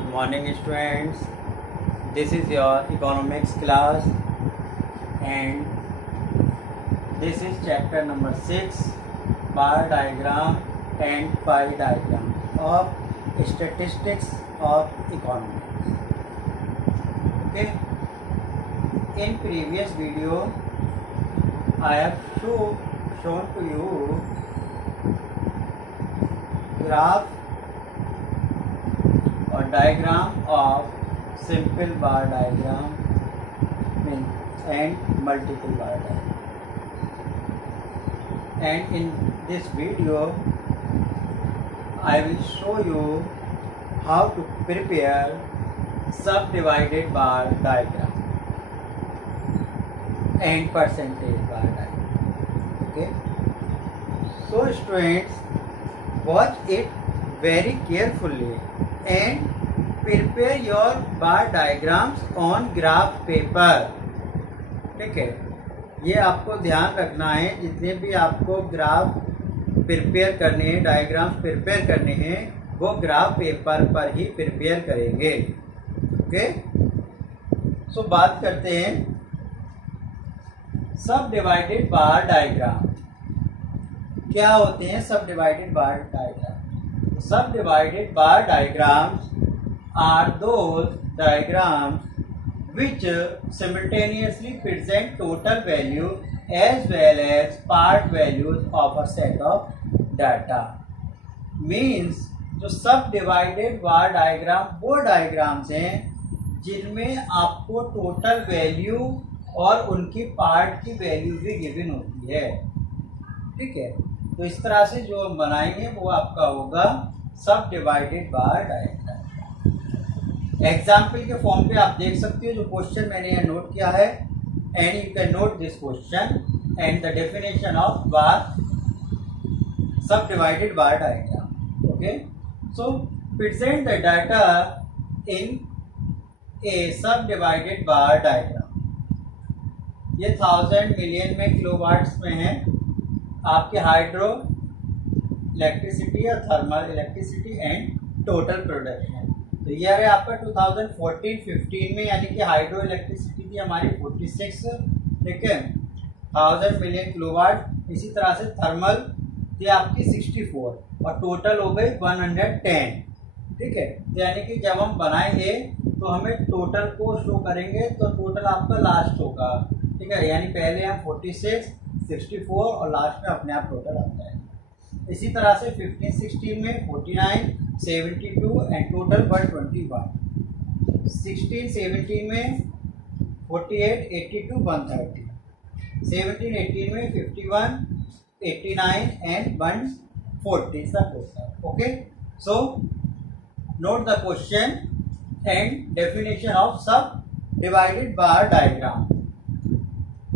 Good morning students, this is your economics class and this is chapter number 6 bar diagram and pie diagram of statistics of economics. Okay, in previous video I have shown to you graph or diagram of simple bar diagram and multiple bar diagram, and in this video I will show you how to prepare subdivided bar diagram and percentage bar diagram. Okay, so students, watch it very carefully and prepare your bar diagrams on graph paper. ठीक है, ये आपको ध्यान रखना है, जितने भी आपको ग्राफ प्रिपेयर करने हैं, डायग्राम्स प्रिपेयर करने हैं, वो ग्राफ पेपर पर ही प्रिपेयर करेंगे. ओके, सो बात करते हैं सब डिवाइडेड बार डायग्राम. क्या होते हैं सब divided bar diagram? Subdivided bar diagrams are those diagrams which simultaneously present total value as well as part values of a set of data. Means जो subdivided bar diagram वो diagrams हैं जिनमें आपको total value और उनकी part की value भी given होती है. ठीक है, तो इस तरह से जो हम बनाएंगे वो आपका होगा सब डिवाइडेड बार डायग्राम. एग्जाम्पल के फॉर्म पे आप देख सकते हो जो क्वेश्चन मैंने यहाँ नोट किया है, and you can note this question and the definition of bar sub divided bar diagram. Okay, so present the data in a sub divided bar diagram. ये 1000 मिलियन में किलोवाट्स में है आपके हाइड्रो इलेक्ट्रिसिटी और thermal electricity and total production. तो ये है आपका 2014-15 में, यानी कि हाइड्रो इलेक्ट्रिसिटी थी हमारी 46, ठीक है, 1000 मिलियन किलोवाट. इसी तरह से थर्मल थी आपकी 64 और टोटल हो गई 110. ठीक है, यानी कि जब हम बनाएंगे तो हमें टोटल को शो करेंगे तो टोटल आपका लास्ट होगा. ठीक है, यानी पहले हम 46, 64 और लास्ट में अपने आप टोटल आता है. इसी तरह से 15-16 में 49, 72 एंड टोटल 121. 16-17 में 48, 82, 130. 17-18 में 51, 89 एंड 140 सब होता है. Okay, so note the question and definition of सब डिवाइडेड बार डायग्राम.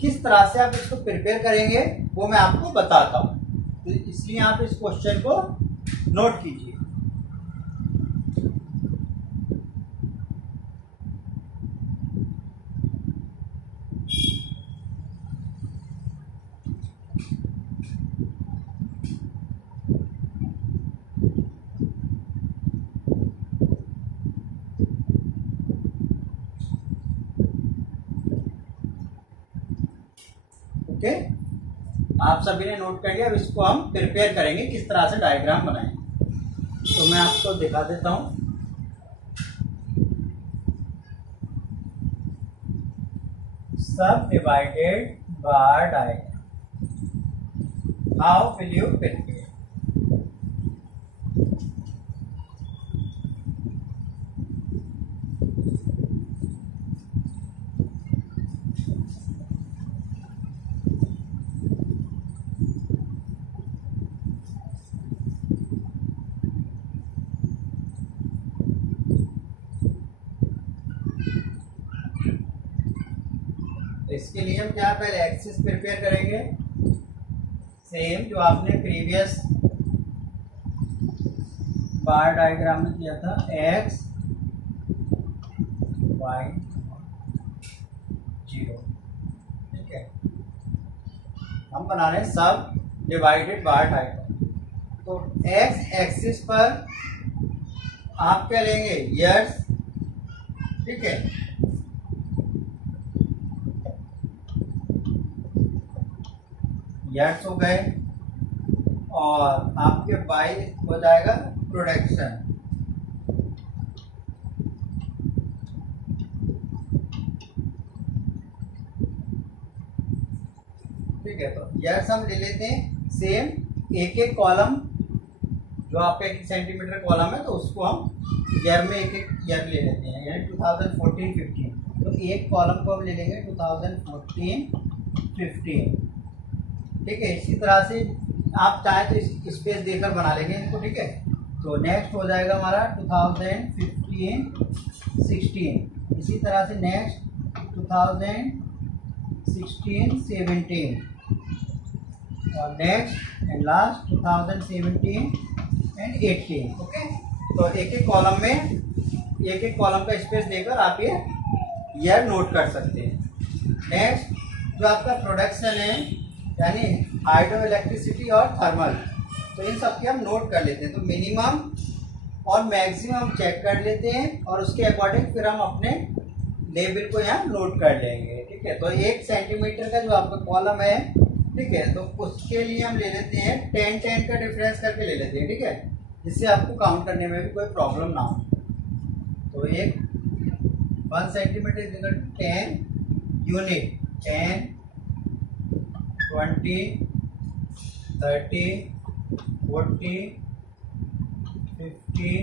किस तरह से आप इसको प्रिपेयर करेंगे वो मैं आपको बताता हूं, तो इसलिए आप इस क्वेश्चन को नोट कीजिए. ओके, आप सभी ने नोट कर लिया. अब इसको हम प्रिपेयर करेंगे किस तरह से डायग्राम बनाएंगे. तो मैं आपको दिखा देता हूं. सब divided bar diagram, how will you prepare? इसके लिए हम क्या पहले एक्सिस प्रिपेयर करेंगे, सेम जो आपने प्रीवियस बार डायग्राम में किया था, x y 0. ठीक है, हम बना रहे हैं सब डिवाइडेड बार डायग्राम. तो x एक्सिस पर आप क्या लेंगे, ईयर्स, ठीक है, ईयर्स हो गए, और आपके बाई हो जाएगा प्रोडक्शन, ठीक है। तो ईयर्स हम ले लेते हैं सेम, एक एक कॉलम, जो आपका 1 सेंटीमीटर कॉलम है तो उसको हम ईयर में एक एक ईयर ले लेते हैं, यानी 2014-15। तो एक कॉलम को हम ले लेंगे 2014-15, ठीक है। इसी तरह से आप चाहें तो स्पेस देकर बना लेंगे इनको, ठीक है। तो नेक्स्ट हो जाएगा हमारा 2015-16, इसी तरह से नेक्स्ट 2016-17, और नेक्स्ट एंड लास्ट 2017-18, ओके। तो एक एक कॉलम में एक एक कॉलम का स्पेस देकर आप ये ईयर नोट कर सकते हैं। नेक्स्ट जो आपका प्रोडक्शन है, यानी हाइड्रो इलेक्ट्रिसिटी और थर्मल, तो इन सब की हम नोट कर लेते हैं। तो मिनिमम और मैक्सिमम चेक कर लेते हैं, और उसके अकॉर्डिंग फिर हम अपने लेवल को यहाँ नोट कर लेंगे, ठीक है। तो 1 सेंटीमीटर का जो आपका कॉलम है, ठीक है, तो उसके लिए हम ले लेते हैं 10-10 का डिफरेंस करके ले लेते हैं, ठीक है, जिससे आपको काउंट करने में भी कोई प्रॉब्लम ना हो। तो 1 सेंटीमीटर 10 यूनिट, 10, 20, 30, 40, 50,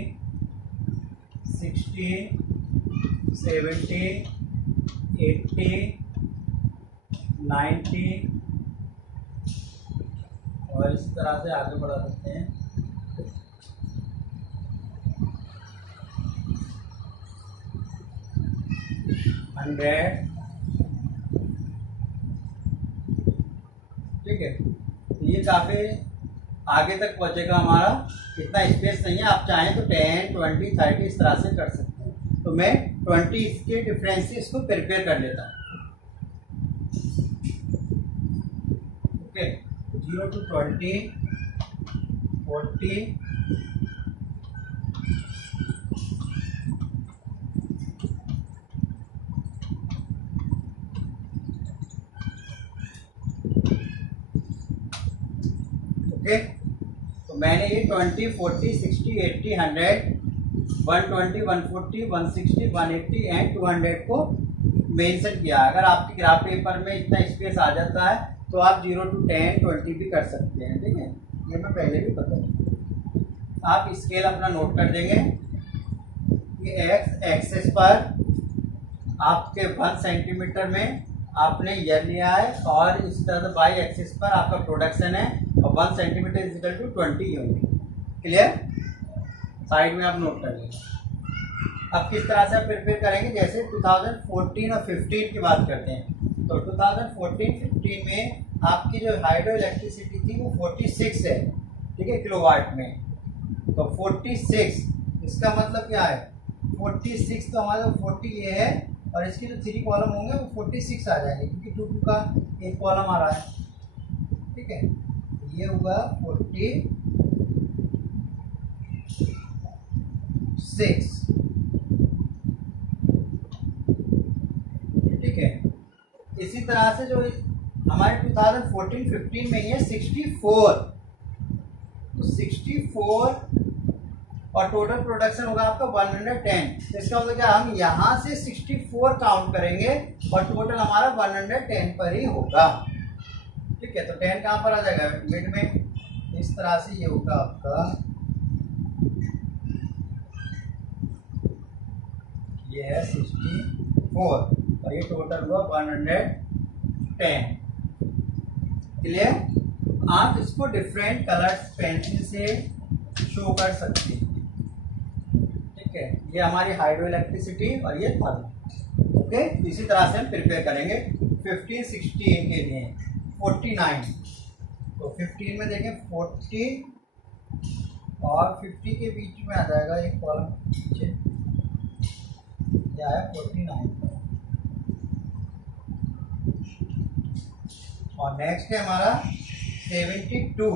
60, 70, 80, 90, और इस तरह से आगे बढ़ा सकते हैं। 100, ठीक है। तो ये काफी आगे तक पहुंचेगा हमारा, इतना स्पेस नहीं है। आप चाहें तो 10, 20, 30 इस तरह से कर सकते हैं। तो मैं 20 इसके डिफरेंस से इसको प्रिपेयर कर लेता हूँ, ओके। 0 to 20, 40, 'okay. तो मैंने ये 20, 40, 60, 80, 100, 120, 140, 160, 180 एंड 200 को मेंशन किया। अगर आपके ग्राफ पेपर में इतना स्पेस आ जाता है तो आप 0 to 10, 20 भी कर सकते हैं, ठीक है। ये मैं पहले भी बता दूँ। आप स्केल अपना नोट कर देंगे कि एक्स एक्सेस पर आपके 1 सेंटीमीटर में आपने ईयर लिया है, और इसी तरह से वाई एक्सिस पर आपका प्रोडक्शन है, और 1 centimetre is equal to 20 unit. Clear? Side में आप नोट कर लेंगे। अब किस तरह से आप प्रिपेयर करेंगे, जैसे 2014 और 15 की बात करते हैं। तो 2014-15 में आपकी जो हाइड्रो इलेक्ट्रिसिटी थी वो 46 है, ठीक है, किलोवाट में। तो 46, इसका मतलब क्या है, 46 तो हमारा 40 ये है, और इसके जो 3 कॉलम होंगे वो 46 आ जाएंगे, क्योंकि 2 का एक कॉलम आ रहा है, ठीक है। ये होगा 46, ठीक है। इसी तरह से जो हमारे 2014-15 में ही है 64, तो 64 और टोटल प्रोडक्शन होगा आपका 110। तो इसका मतलब क्या, हम यहाँ से 64 काउंट करेंगे और टोटल हमारा 110 पर ही होगा, ठीक है। तो 10 कहाँ पर आ जाएगा, मिड में। इस तरह से ये होगा आपका, ये है 64 और ये टोटल हुआ 110। क्लियर? आप इसको डिफरेंट कलर्स पेंसिल से शो कर सकते हैं, ठीक है। ये हमारी हाइड्रो इलेक्ट्रिसिटी और ये थर्मल, ओके। इसी तरह से हम प्रिपेयर करेंगे 15, 16 के लिए 49। तो 15 में देखें 40 और 50 के बीच में आ जाएगा एक कॉलम पीछे, क्या है 49। और नेक्स्ट है हमारा 72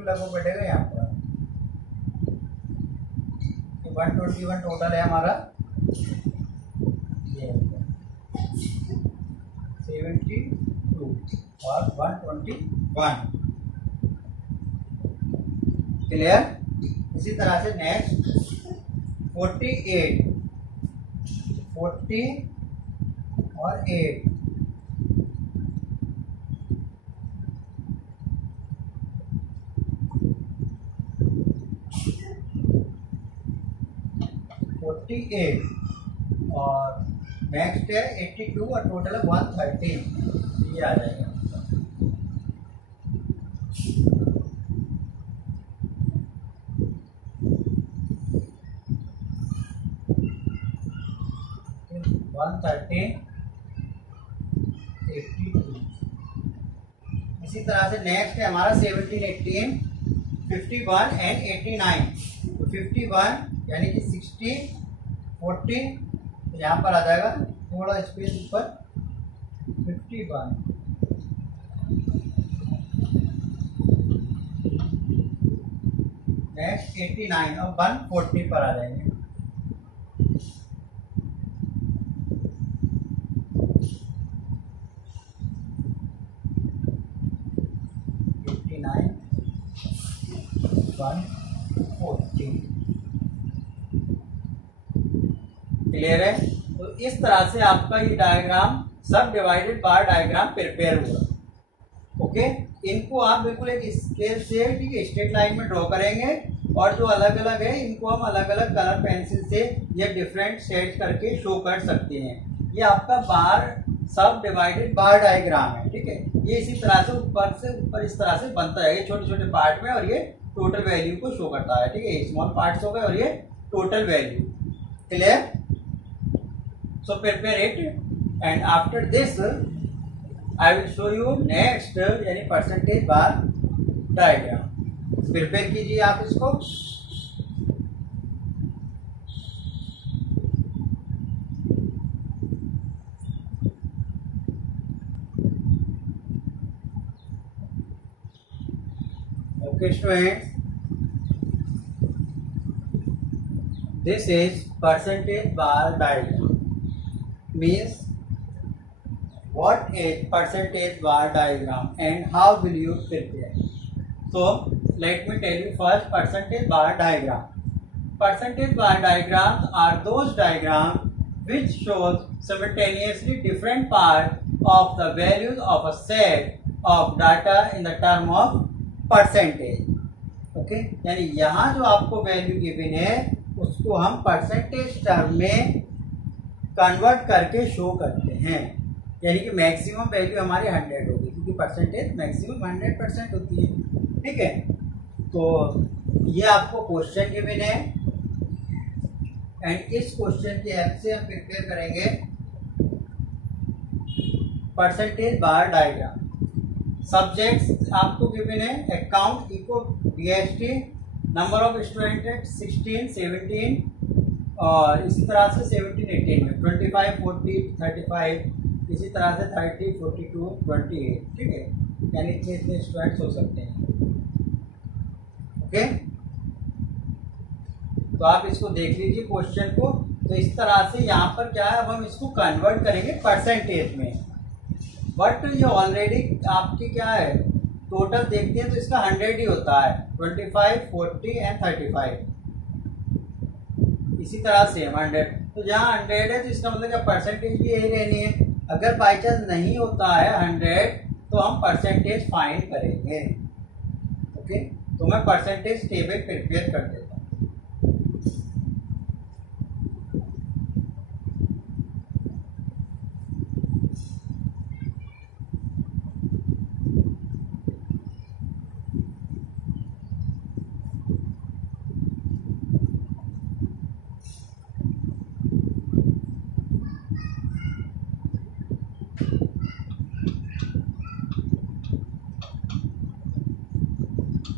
लगभग बैठेगा यहाँ पर, तो 121 टोटल है हमारा, ये 72 और 121। क्लियर। इसी तरह से नेक्स्ट 48, 40 और 8, और नेक्स्ट है 82 और टोटल है 113, ये आ जाएगा। इसी तरह से नेक्स्ट है हमारा 17, 18, 51 एंड 89। तो 51 यानी कि 60, 40, तो यहाँ पर आ जाएगा थोड़ा स्पेस ऊपर 51, नेक्स्ट 89 और 140 पर आ जाएंगे। क्लियर है। तो इस तरह से आपका ये डायग्राम सब डिवाइडेड बार डायग्राम प्रिपेयर हुआ। ओके, इनको आप बिल्कुल एक स्केल से, ठीक है, स्ट्रेट लाइन में ड्रॉ करेंगे और जो अलग अलग है इनको हम अलग अलग कलर पेंसिल से ये डिफरेंट शेड्स करके शो कर सकते हैं। ये आपका बार सब डिवाइडेड बार डायग्राम है, ठीक है। ये इसी तरह से ऊपर इस तरह से बनता है, ये छोटे छोटे पार्ट में, और ये टोटल वैल्यू को शो करता है, ठीक है। स्मॉल पार्ट्स हो गए और ये total value. Clear. So prepare it and after this I will show you next, यानी परसेंटेज बार डायग्राम। प्रिपेयर कीजिए आप इसको। Okay students, this is percentage bar diagram. Means what is percentage bar diagram and how will you prepare? So let me tell you first percentage bar diagram. Percentage bar diagrams are those diagrams which shows simultaneously different parts of the values of a set of data in the term of percentage. Okay, यानी यहाँ जो आपको value given है उसको हम percentage term में convert करके show करते हैं। यानी कि मैक्सिमम वैल्यू हमारी 100 होगी, क्योंकि परसेंटेज मैक्सिमम 100% होती है, ठीक है। तो ये आपको क्वेश्चन गिवन है एंड इस क्वेश्चन की हेल्प से हम प्रिपेयर करेंगे परसेंटेज बार डायग्राम। सब्जेक्ट्स आपको गिवन है account, eco, BST, number of student 16, 17 और इसी तरह से 17, 18 में 25, 40, 35, इसी तरह से 30, 42, 28, ठीक है। यानी इतने स्टूडेंट्स हो सकते हैं। ओके, तो आप इसको देख लीजिए क्वेश्चन को। तो इस तरह से यहाँ पर क्या है, अब हम इसको कन्वर्ट करेंगे परसेंटेज में। बट ये ऑलरेडी आपकी क्या है, टोटल देखते हैं तो इसका 100 ही होता है, 25, 40 एंड 35। इसी तरह से 100, तो जहाँ 100 है तो इसका मतलब क्या परसेंटेज भी यही रहनी है। अगर बाई चांस नहीं होता है 100 तो हम परसेंटेज फाइंड करेंगे। ओके, तो मैं परसेंटेज टेबल प्रिपेयर कर देता हूँ।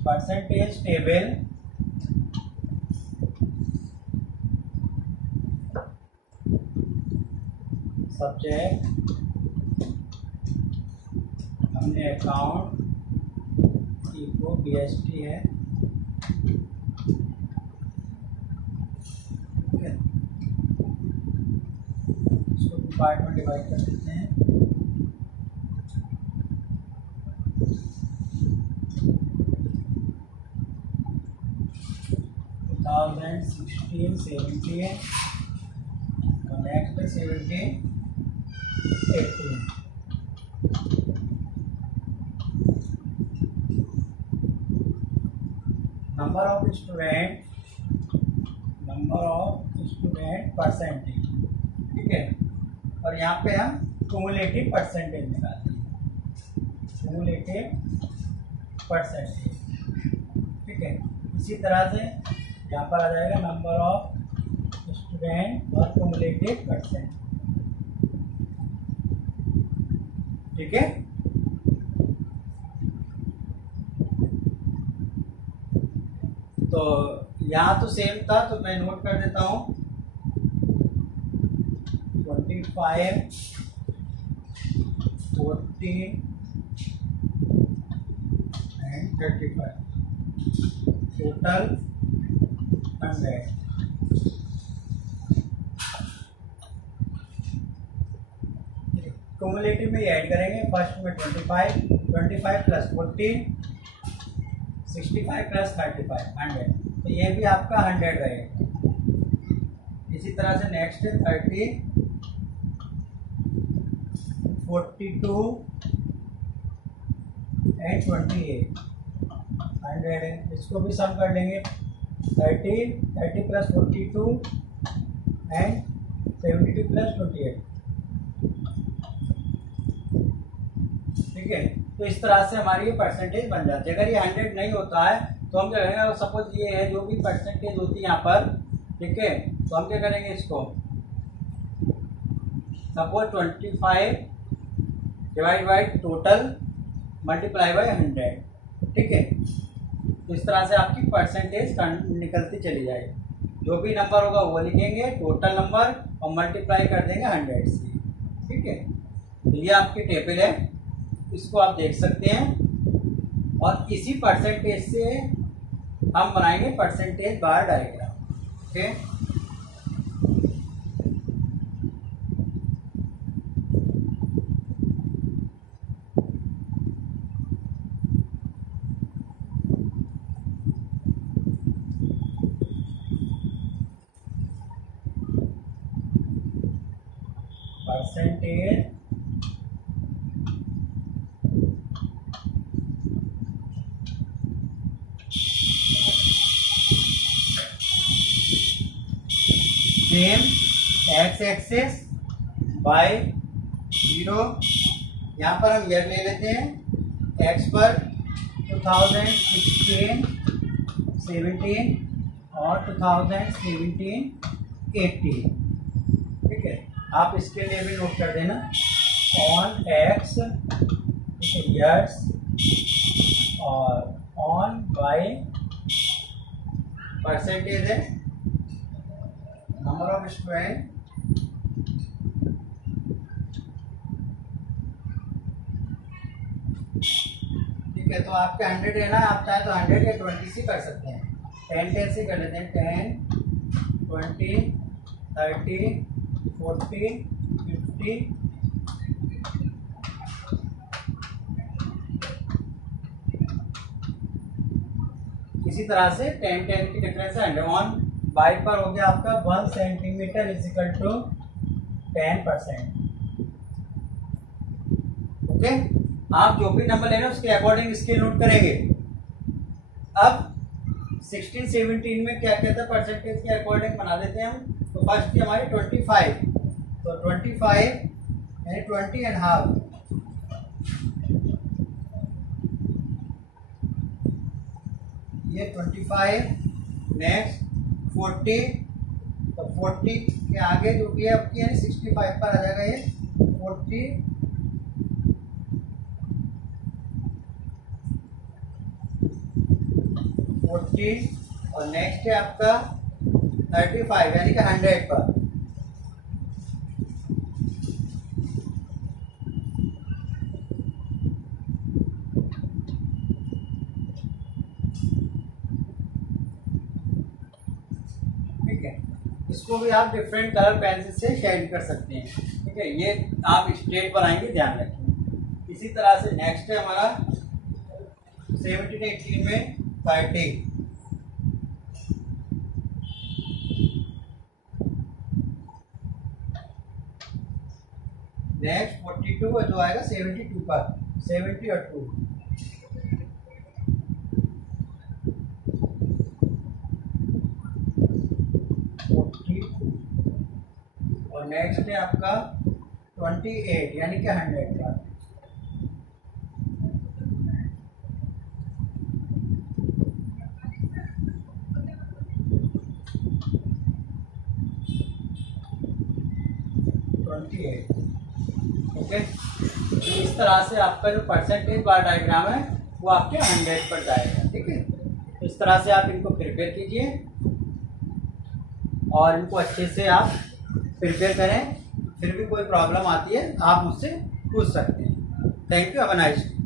परसेंटेज टेबल सब्जेक्ट हमने अकाउंट, इको, बीएसटी है, इसको 2 पार्ट में डिवाइड कर देते हैं। Next 17, 18। Number of student percentage, ठीक है। और यहाँ पे हम क्यूमुलेटिव परसेंटेज निकालते हैं, क्यूमुलेटिव परसेंटेज, ठीक है। इसी तरह से यहाँ पर आ जाएगा नंबर ऑफ स्टूडेंट और क्यूमुलेटिव परसेंट, ठीक है। तो यहाँ तो सेम था, तो मैं नोट कर देता हूँ 25, 14 and 35, टोटल 100। क्यूमुलेटिव में ऐड करेंगे, फर्स्ट में 25 प्लस 14, 65 प्लस 35, 100। तो ये भी आपका 100 रहेगा। इसी तरह से नेक्स्ट 30, 42 एंड 28, 100 है। इसको भी सम कर लेंगे, 30 प्लस 42 एंड 72 प्लस 28, ठीक है। तो इस तरह से हमारी ये परसेंटेज बन जाती है। अगर ये 100 नहीं होता है तो हम क्या करेंगे, सपोज ये है जो भी परसेंटेज होती है यहाँ पर, ठीक है, तो हम क्या करेंगे, इसको suppose 25 divide by total multiply by 100, ठीक है। तो इस तरह से आपकी परसेंटेज निकलती चली जाएगी। जो भी नंबर होगा वो लिखेंगे, टोटल नंबर, और मल्टीप्लाई कर देंगे 100 से, ठीक है। तो ये आपकी टेबल है, इसको आप देख सकते हैं। और इसी परसेंटेज से हम बनाएंगे percentage bar diagram, okay. Percentage same X axis by 0, यहाँ पर हम ईयर ले लेते हैं, एक्स पर 2016, 17 और 2017, 18, ठीक है। आप इसके लिए भी नोट कर देना, ऑन एक्स ईयर्स और ऑन बाय परसेंटेज है, नंबर ऑफ स्टूडेंट, ठीक है। तो आपके 100 है ना, आप चाहे तो 100 या 20 से कर सकते हैं, 10 से कर लेते हैं, 10, 20, 30, 40, 50, इसी तरह से 10 की डिफरेंस है 100। ऑन बाई पर हो गया आपका 1 centimetre is equal to 10%, okay. आप जो भी नंबर ले रहे हैं उसके अकॉर्डिंग स्केल नोट करेंगे। अब 16, 17 में क्या कहता है, परसेंटेज के अकॉर्डिंग बना देते हैं हम। तो फर्स्ट की हमारी 25, तो 25 यानी 20 एंड हाफ, ये 25, नेक्स्ट 40, तो 40 के आगे जो भी है आपकी यानी 65 पर आ जाएगा, ये 40, 40, और नेक्स्ट है आपका 35 यानी कि 100 पर, ठीक है। इसको भी आप डिफरेंट कलर पेंसिल से शेड कर सकते हैं। ठीक है, ये आप स्ट्रेट पर आएंगे, ध्यान रखें। इसी तरह से नेक्स्ट है हमारा 17 18 में 30, नेक्स्ट 42 जो आएगा 72 पर, 70 और 2, और नेक्स्ट है आपका 28 यानी कि 100 का। ओके, तो इस तरह से आपका जो परसेंटेज बार डायग्राम है वो आपके 100 पर जाएगा। ठीक है, इस तरह से आप इनको प्रिपेयर कीजिए और इनको अच्छे से आप प्रिपेयर करें। फिर भी कोई प्रॉब्लम आती है आप मुझसे पूछ सकते हैं। Thank you, have a nice day.